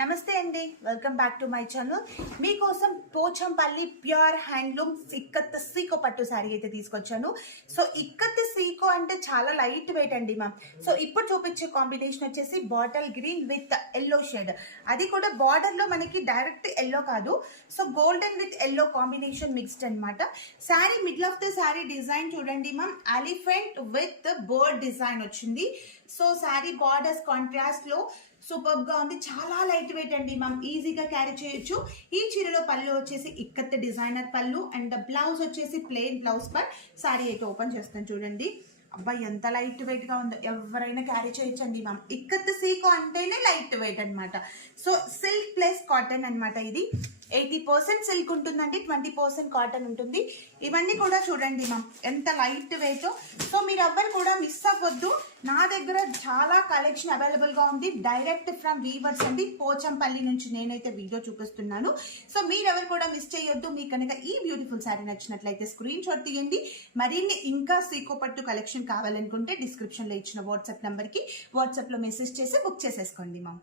నమస్తే అండి, welcome back to my channel. మీకోసం పోచంపల్లి ప్యూర్ హ్యాండ్లూమ్ ఇక్కత్ సీకో పట్టు శారీ అయితే తీసుకొచ్చాను. సో ఇక్కత్ సీకో అంటే చాలా లైట్ వెయిట్ అండి మ్యామ్. సో ఇప్పుడు చూపించే కాంబినేషన్ వచ్చేసి bottle green with yellow shade, అది కూడా బార్డర్ లో మనకి డైరెక్ట్ ఎల్లో కాదు, so golden with yellow combination mixed అనమాట. Sari middle of the sari design చూడండి ma'am, elephant with bird design వచ్చింది. సో శారీ బార్డర్స్ కాంట్రాస్ట్ లో సూపర్ గా ఉంది, చాలా లైట్ వెయిట్ అండి మ్యామ్, ఈజీగా క్యారీ చేయొచ్చు. ఈ చీరలో పళ్ళు వచ్చేసి ఇక్కత్ డిజైనర్ పళ్ళు అండ్ బ్లౌజ్ వచ్చేసి ప్లెయిన్ బ్లౌజ్ పర్. శారీ అయితే ఓపెన్ చేస్తాను చూడండి. అబ్బాయి ఎంత లైట్ వెయిట్ గా ఉందో, ఎవరైనా క్యారీ చేయొచ్చండి మ్యామ్. ఇక్కత్ సీకో అంటేనే లైట్ వెయిట్ అనమాట. సో సిల్క్ ప్లస్ కాటన్ అనమాట. ఇది 80% సిల్క్ ఉంటుందండి, 20% కాటన్ ఉంటుంది. ఇవన్నీ కూడా చూడండి మ్యామ్ ఎంత లైట్ వెయిట్. సో మీరు ఎవ్వరు కూడా మిస్ అవ్వద్దు, నా దగ్గర చాలా కలెక్షన్ అవైలబుల్ గా ఉంది. డైరెక్ట్ ఫ్రమ్ వీవర్స్ అండి, పోచంపల్లి నుంచి నేనైతే వీడియో చూపిస్తున్నాను. సో మీరు ఎవరు కూడా మిస్ చేయొద్దు. మీకు కనుక ఈ బ్యూటిఫుల్ శారీ నచ్చినట్లయితే స్క్రీన్ షాట్ తీయండి. మరిన్ని ఇంకా సీకో పట్టు కలెక్షన్ కావాలనుకుంటే డిస్క్రిప్షన్ లో ఇచ్చిన వాట్సాప్ నంబర్ కి వాట్సాప్ లో మెసేజ్ చేసి బుక్ చేసేసుకోండి మ్యామ్.